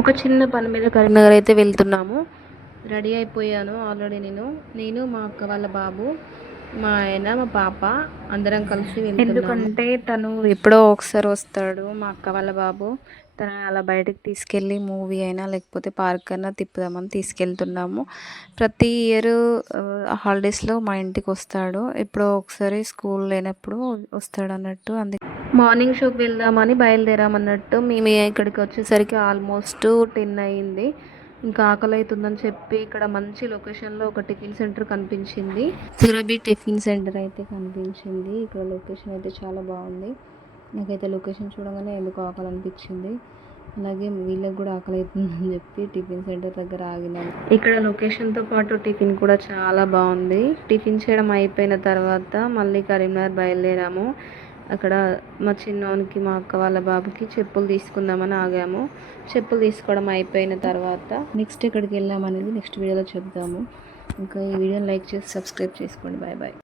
ఒక చిన్న పని మీద కరీంనగర్ అయితే వెళ్తున్నాము. రెడీ అయిపోయాను ఆల్రెడీ. నేను మా అక్క వాళ్ళ బాబు, మా ఆయన, మా పాప అందరం కలిసి వెళ్తున్నాము. ఎందుకంటే తను ఎప్పుడో ఒకసారి వస్తాడు, మా అక్క వాళ్ళ బాబు. తను అలా బయటకు తీసుకెళ్ళి మూవీ అయినా లేకపోతే పార్క్ అయినా తిప్పుదామని తీసుకెళ్తున్నాము. ప్రతి ఇయర్ హాలిడేస్లో మా ఇంటికి వస్తాడు. ఎప్పుడో ఒకసారి స్కూల్ లేనప్పుడు వస్తాడు అన్నట్టు. అందుకే మార్నింగ్ షోకి వెళ్దామని బయలుదేరామన్నట్టు. మేము ఇక్కడికి వచ్చేసరికి ఆల్మోస్ట్ 10 అయింది. ఇంకా ఆకలి అవుతుందని చెప్పి ఇక్కడ మంచి లొకేషన్లో ఒక టిఫిన్ సెంటర్ కనిపించింది. సురభి టిఫిన్ సెంటర్ అయితే కనిపించింది. ఇక్కడ లొకేషన్ అయితే చాలా బాగుంది. నాకైతే లొకేషన్ చూడగానే ఎందుకు ఆకలి అనిపించింది. అలాగే వీళ్ళకి కూడా ఆకలి అవుతుందని చెప్పి టిఫిన్ సెంటర్ దగ్గర ఆగినాము. ఇక్కడ లొకేషన్తో పాటు టిఫిన్ కూడా చాలా బాగుంది. టిఫిన్ చేయడం అయిపోయిన తర్వాత మళ్ళీ కరీంనగర్ బయలుదేరాము. అక్కడ మా చిన్నోనికి, మా అక్క వాళ్ళ బాబుకి చెప్పులు తీసుకుందామని ఆగాము. చెప్పులు తీసుకోవడం అయిపోయిన తర్వాత నెక్స్ట్ ఎక్కడికి వెళ్ళామనేది నెక్స్ట్ వీడియోలో చెప్తాము. ఇంకా ఈ వీడియోని లైక్ చేసి సబ్స్క్రైబ్ చేసుకోండి. Bye bye.